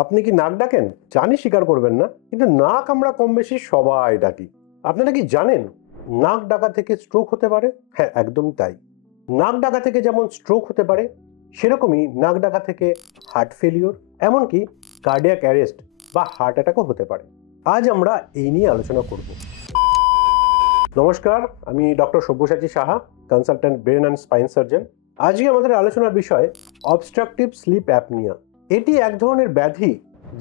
আপনি কি নাক ডাকেন? জানি স্বীকার করবেন না, কিন্তু নাক আমরা কম বেশি সবাই ডাকি। আপনারা কি জানেন নাক ডাকা থেকে স্ট্রোক হতে পারে? হ্যাঁ, একদম তাই। নাক ডাকা থেকে যেমন স্ট্রোক হতে পারে, সেরকমই নাক ডাকা থেকে হার্ট ফেলিওর, এমনকি কার্ডিয়াক অ্যারেস্ট বা হার্ট অ্যাটাকও হতে পারে। আজ আমরা এই নিয়ে আলোচনা করব। নমস্কার, আমি doctor Sabyasachi Saha, consultant brain and spine surgeon. আজকে আমাদের আলোচনার বিষয় অবস্ট্রাকটিভ স্লিপ অ্যাপনিয়া। এটি এক ধরনের ব্যাধি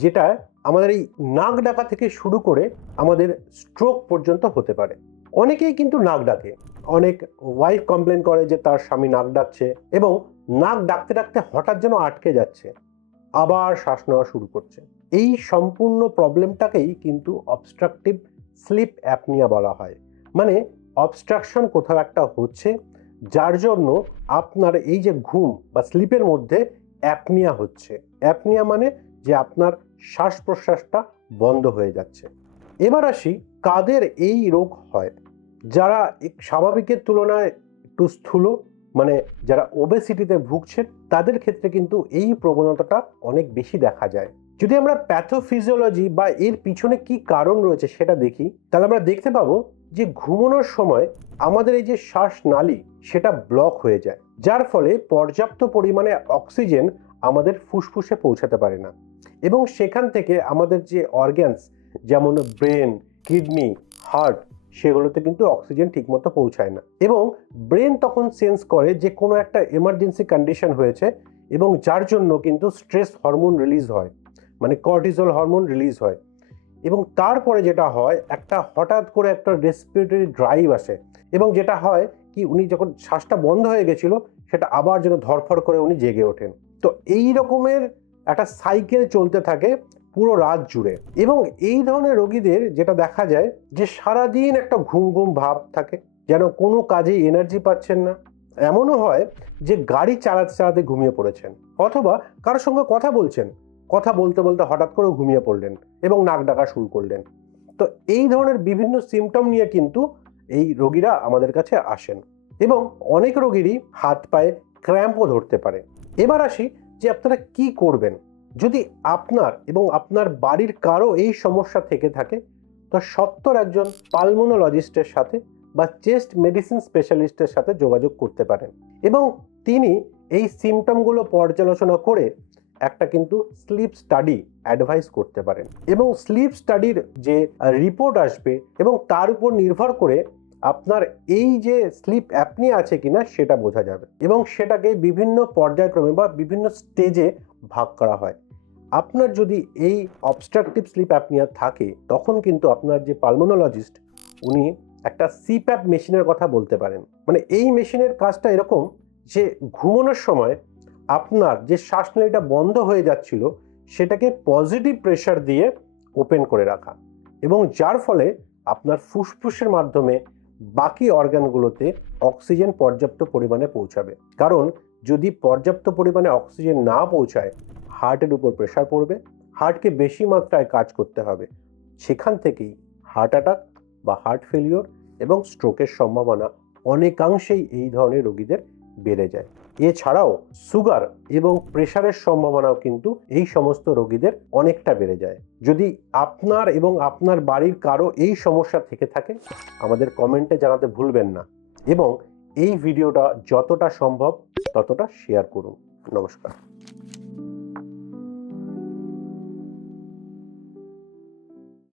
যেটা আমাদের এই নাক ডাকা থেকে শুরু করে আমাদের স্ট্রোক পর্যন্ত হতে পারে। অনেকেই কিন্তু নাক ডাকে। অনেক ওয়াইফ কমপ্লেন করে যে তার স্বামী নাক ডাকছে এবং নাক ডাকতে ডাকতে হঠাৎ যেন আটকে যাচ্ছে, আবার শ্বাস নেওয়া শুরু করছে। এই সম্পূর্ণ প্রবলেমটাকেই কিন্তু অবস্ট্রাকটিভ স্লিপ অ্যাপনিয়া বলা হয়। মানে অবস্ট্রাকশন কোথাও একটা হচ্ছে, যার জন্য আপনার এই যে ঘুম বা স্লিপের মধ্যে অ্যাপনিয়া হচ্ছে। অ্যাপনিয়া মানে যে আপনার শ্বাস প্রশ্বাসটা বন্ধ হয়ে যাচ্ছে। এবার আসি, কাদের এই রোগ হয়? যারা স্বাভাবিকের তুলনায় একটু স্থূল, মানে যারা ওবেসিটিতে ভুগছেন, তাদের ক্ষেত্রে কিন্তু এই প্রবণতাটা অনেক বেশি দেখা যায়। যদি আমরা প্যাথোফিজিওলজি বা এর পিছনে কি কারণ রয়েছে সেটা দেখি, তাহলে আমরা দেখতে পাবো যে ঘুমানোর সময় আমাদের এই যে শ্বাসনালী সেটা ব্লক হয়ে যায়, যার ফলে পর্যাপ্ত পরিমাণে অক্সিজেন আমাদের ফুসফুসে পৌঁছাতে পারে না, এবং সেখান থেকে আমাদের যে অর্গ্যানস যেমন ব্রেন, কিডনি, হার্ট, সেগুলোতে কিন্তু অক্সিজেন ঠিকমতো পৌঁছায় না, এবং ব্রেন তখন সেন্স করে যে কোনো একটা এমার্জেন্সি কন্ডিশন হয়েছে, এবং যার জন্য কিন্তু স্ট্রেস হরমোন রিলিজ হয়, মানে কর্টিসল হরমোন রিলিজ হয়। এবং তারপরে যেটা হয়, একটা হঠাৎ করে একটা রেসপিরেটরি ড্রাইভ আসে, এবং যেটা হয় কি, উনি যখন শ্বাসটা বন্ধ হয়ে গেছিল সেটা আবার যেন ধরফর করে উনি জেগে ওঠেন। তো এই রকমের একটা সাইকেল চলতে থাকে পুরো রাত জুড়ে। এবং এই ধরনের রোগীদের যেটা দেখা যায় যে সারাদিন একটা ঘুম ঘুম ভাব থাকে, যেন কোনো কাজেই এনার্জি পাচ্ছেন না। এমনও হয় যে গাড়ি চালাতে চালাতে ঘুমিয়ে পড়েছেন, অথবা কারোর সঙ্গে কথা বলছেন, কথা বলতে বলতে হঠাৎ করে ঘুমিয়ে পড়লেন এবং নাক ডাকা শুরু করলেন। তো এই ধরনের বিভিন্ন সিমটম নিয়ে কিন্তু এই রোগীরা আমাদের কাছে আসেন, এবং অনেক রোগীরই হাত পায়ে ক্র্যাম্পও ধরতে পারে। এবার আসি যে আপনারা কি করবেন যদি আপনার এবং আপনার বাড়ির কারো এই সমস্যা থেকে থাকে। তো সত্বর একজন পালমোনোলজিস্টের সাথে বা চেস্ট মেডিসিন স্পেশালিস্টের সাথে যোগাযোগ করতে পারেন, এবং তিনি এই সিমটমগুলো পর্যালোচনা করে একটা কিন্তু স্লিপ স্টাডি অ্যাডভাইস করতে পারেন, এবং স্লিপ স্টাডির যে রিপোর্ট আসবে এবং তার উপর নির্ভর করে আপনার এই যে স্লিপ অ্যাপনিয়া আছে কিনা সেটা বোঝা যাবে, এবং সেটাকে বিভিন্ন পর্যায়ক্রমে বা বিভিন্ন স্টেজে ভাগ করা হয়। আপনার যদি এই অবস্ট্রাকটিভ স্লিপ অ্যাপনিয়া থাকে, তখন কিন্তু আপনার যে পালমোনোলজিস্ট, উনি একটা সিপ্যাপ মেশিনের কথা বলতে পারেন। মানে এই মেশিনের কাজটা এরকম যে ঘুমানোর সময় আপনার যে শ্বাসনালীটা বন্ধ হয়ে যাচ্ছিল সেটাকে পজিটিভ প্রেশার দিয়ে ওপেন করে রাখা, এবং যার ফলে আপনার ফুসফুসের মাধ্যমে বাকি অর্গানগুলোতে অক্সিজেন পর্যাপ্ত পরিমাণে পৌঁছাবে। কারণ যদি পর্যাপ্ত পরিমাণে অক্সিজেন না পৌঁছায়, হার্টের উপর প্রেশার পড়বে, হার্টকে বেশি মাত্রায় কাজ করতে হবে, সেখান থেকেই হার্ট অ্যাটাক বা হার্ট ফেলিওর এবং স্ট্রোকের সম্ভাবনা অনেকাংশেই এই ধরনের রোগীদের বেড়ে যায়। এছাড়াও সুগার এবং প্রেশারের সম্ভাবনাও কিন্তু এই সমস্ত রোগীদের অনেকটা বেড়ে যায়। যদি আপনার এবং আপনার বাড়ির কারো এই সমস্যা থেকে থাকে, আমাদের কমেন্টে জানাতে ভুলবেন না, এবং এই ভিডিওটা যতটা সম্ভব ততটা শেয়ার করুন। নমস্কার।